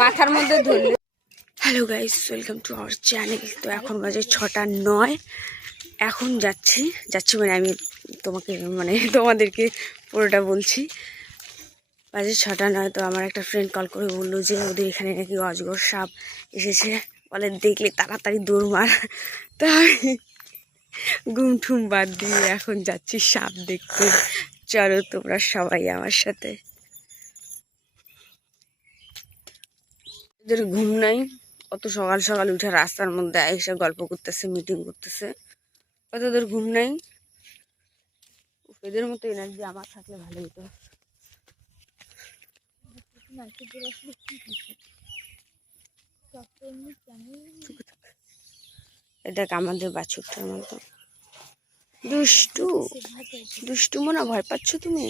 মাথার মধ্যে ধরলে। Hello guys, welcome to our channel. তো এখন বাজে 6:09। এখন যাচ্ছি মানে আমি তোমাদেরকে পুরোটা বলছি। বাজে 6:09। তো আমার একটা ফ্রেন্ড কল করে বললো যে ওদের এখানে নাকি অজগর সাপ এসেছে, বলে দেখলে তাড়াতাড়ি দৌড় মার। তো আমি ঘুমঠুম বাদ দিয়ে এখন যাচ্ছি সাপ দেখতে। চলো তোমরা সবাই আমার সাথে। এদের ঘুম নাই, অত সকাল সকাল উঠে রাস্তার মধ্যে এসে গল্প করতেছে, মিটিং করতেছে। অত ওদের ঘুম নাই। এদের মতো এনার্জি আমার থাকলে ভালো হতো। দেখ আমাদের বাছুরটার মতো দুষ্টু দুষ্টু মনে ভয় পাচ্ছ তুমি?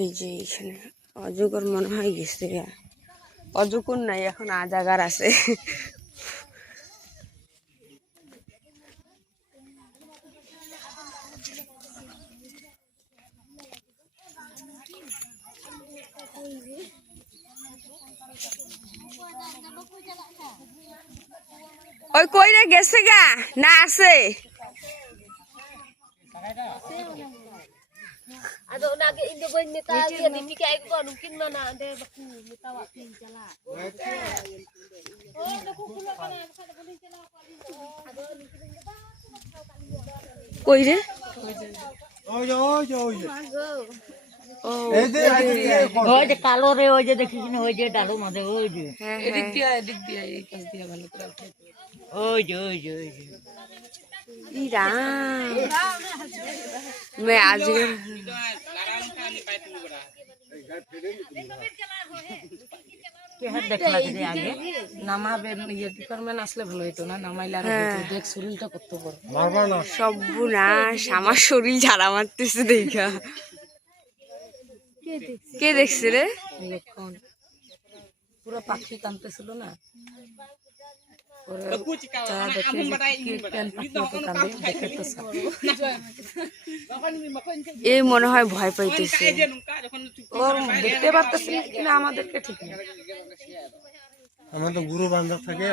এই যে এখানে অজগর মনে হয় গেছে। অজগর নাই, এখন আজাগার আছে। ওই কই রে, গেছে গা না আছে? কই রে? কালো রে, ওই যে দেখিস না, ওই যে ডালু মাঝে, ওই যে এদিক দিয়ে এই পাশ দিয়ে ভালো করে ওই যে ওই যে ওই যে मैं आज আগে নামাবে ইয়ে ডিপার্টমেন্ট আসলে ভালো হইতো না, নামাইলে আর দেখ শরীরটা কত বড়। সর্বনাশ, আমার শরীর ঝাড়া মারতেছে দেখা। কে দেখছে রে? পুরো পাখি কাঁদতেছিল না, এই মনে হয় ভয় পাইতেছে। ওর দেখতে পারতেছি কিনা আমাদেরকে ঠিক না, আমাদের গুরু বান্ধব থাকে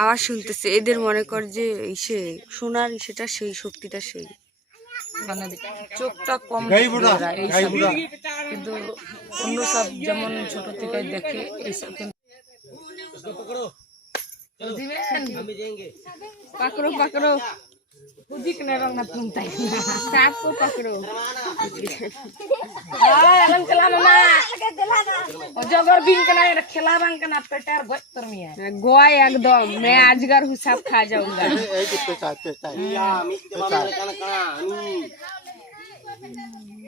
আওয়াজ শুনতেছে। এদের মনে কর যে সে শোনার সেটা, সেই শক্তিটা সেই, মানে চোখটা কম, কিন্তু অন্য সব যেমন ছোট থেকে দেখে এইসব पकड़ो पकड़ो खुदिक ने रंग तुम ताई सांप को पकड़ो। अलम चला मामा अजगर बिन के ना खेला रंग के ना पेटर गोतर मिया गोया एकदम। मैं अजगर हूँ, सांप खा जाऊंगा।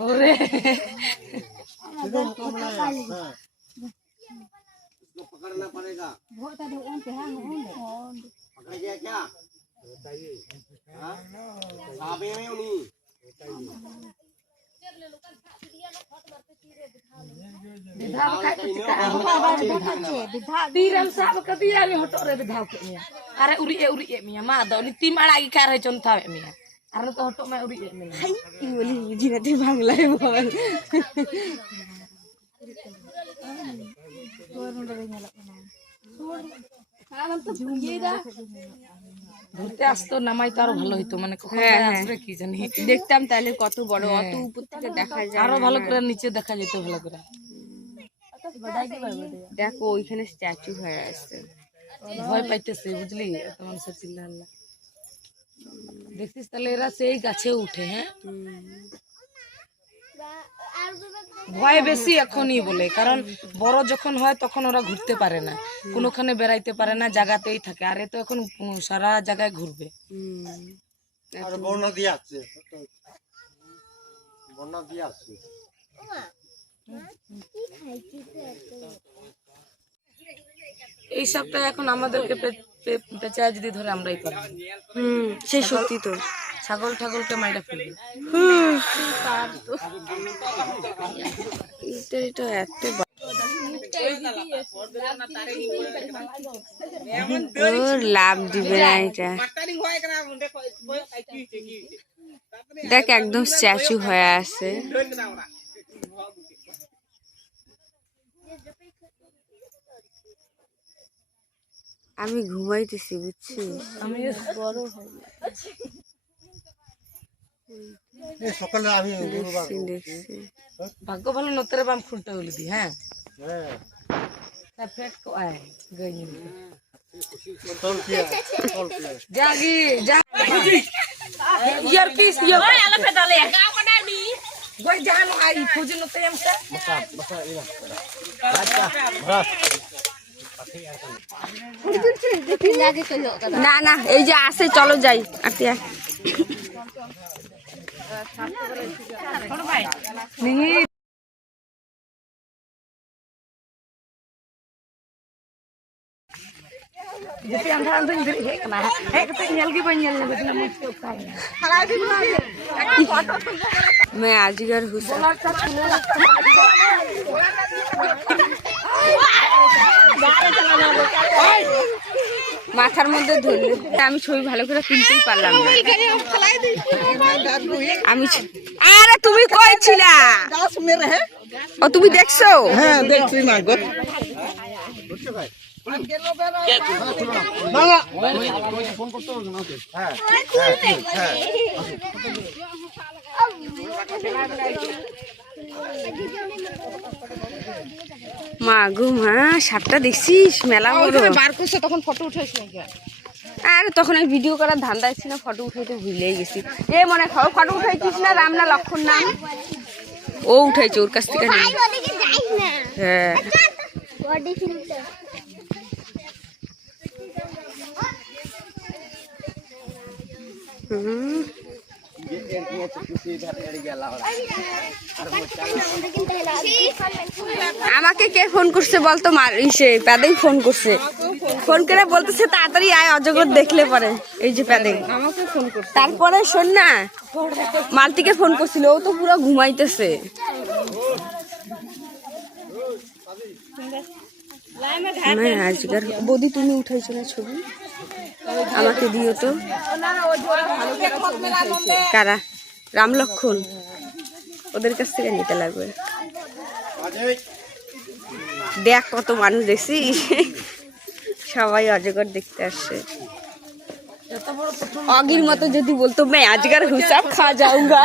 अरे पकड़ना पड़ेगा। पकड़िए क्या? आबे में उन्हीं तीरन साब कदी आली हटोरे विधाव के मिया अरे उरी ए मिया मा दौली ती माड़ा की कार है चंथा मिया अरे तो हटो में उरी ए मिया কি বলি বুঝি না, তুই বাংলায় বল। ঘুরতে আসতো নামাই তো আরো ভালো হইতো, মানে কখন আসবে কি জানি, দেখতাম তাহলে কত বড়, অত উপর থেকে দেখা যায়। আরো ভালো করে নিচে দেখা যেত ভালো করে। দেখো ওইখানে স্ট্যাচু হয়ে আসছে, ভয় পাইতেছে বুঝলি, এত মানুষের চিল্লা হাল্লা দেখছিস। তাহলে এরা সেই গাছে উঠে, হ্যাঁ ভয় বেশি এখনই বলে, কারণ বড় যখন হয় তখন ওরা ঘুরতে পারে না, কোনোখানে বেড়াইতে পারে না, জায়গাতেই থাকে। আর এ তো এখন সারা জায়গায় ঘুরবে। আর বন্যা দিয়ে আসছে, বন্যা দিয়ে আসছে। এই সবটা এখন আমাদেরকে পেঁচায় যদি ধরে আমরাই পারবো। সেই সত্যি তো। ছাগল ঠাগলকে মাইরা ফেলবে। এটা এত ওর লাভ দিবে না এটা। দেখ একদম স্ট্যাচু হয়ে আছে। আমি ঘুমাইতেছি বুঝছিস। এই সকালে আমি গুরুবার দেখছি ভাগ্য ভালো নতরে বাম ফুলটা বলে দি হ্যাঁ হ্যাঁ তা ফেট কো আয় গই চল কি জাগি যা ইয়ার কিস ইয়া ওই আলা ফেটালে গাও কনানি গই জানো আই খুঁজে নতে এমসা বসা ইরা আচ্ছা বাস না না এই যে আসে চলো যাই আতিয়া Jadi antara tuh jadi kayak kena, kita nyel gitu nyel gitu nama suka ya. मैं अजगर हुसैन মাথার মধ্যে ধরলে আমি ছবি ভালো করে তুলতেই পারলাম না। আমি আরে তুমি কই ছিলা? ও তুমি দেখছো? হ্যাঁ দেখছি না গো মা গো মা সাপটা দেখছিস মেলা বড়। বার করছে তখন ফটো উঠাইছ নাকি আর তখন আমি ভিডিও করার ধান্দা ছিল না, ফটো উঠাইতে ভুলেই গেছি। এ মনে ফটো উঠাইছিস না রাম না লক্ষণ নাম? ও উঠাইছে ওর কাছ থেকে নিয়ে। হ্যাঁ আমাকে কে ফোন করছে বলতো? ইসে প্যাদেই ফোন করছে। ফোন করে বলতেছে তাড়াতাড়ি আয় অজগর দেখলে পরে। এই যে প্যাদে আমাকে ফোন করছে। তারপরে শোন না মালতিকে ফোন করছিল, ও তো পুরো ঘুমাইতেছে। আজকাল বৌদি তুমি উঠাইছো না ছবি? আমাকে দিও তো। কারা? রাম লক্ষণ ওদের কাছ থেকে নিতে লাগবে। দেখ কত মানুষ দেখছি, সবাই অজগর দেখতে আসছে। অগির মতো যদি বলতো मैं अजगर हुसाब खा जाऊंगा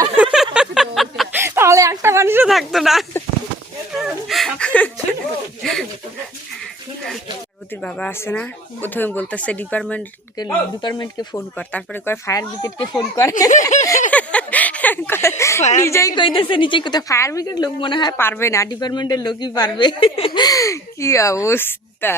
তাহলে একটা মানুষও থাকতো না। পার্বতীর বাবা আছে না, প্রথমে বলতেছে ডিপার্টমেন্টকে ফোন কর, তারপরে কয় ফায়ার ব্রিগেডকে ফোন কর। নিজেই কইতেছে নিজেই কোথায় ফায়ার ব্রিগেড লোক মনে হয় পারবে না, ডিপার্টমেন্টের লোকই পারবে। কি অবস্থা!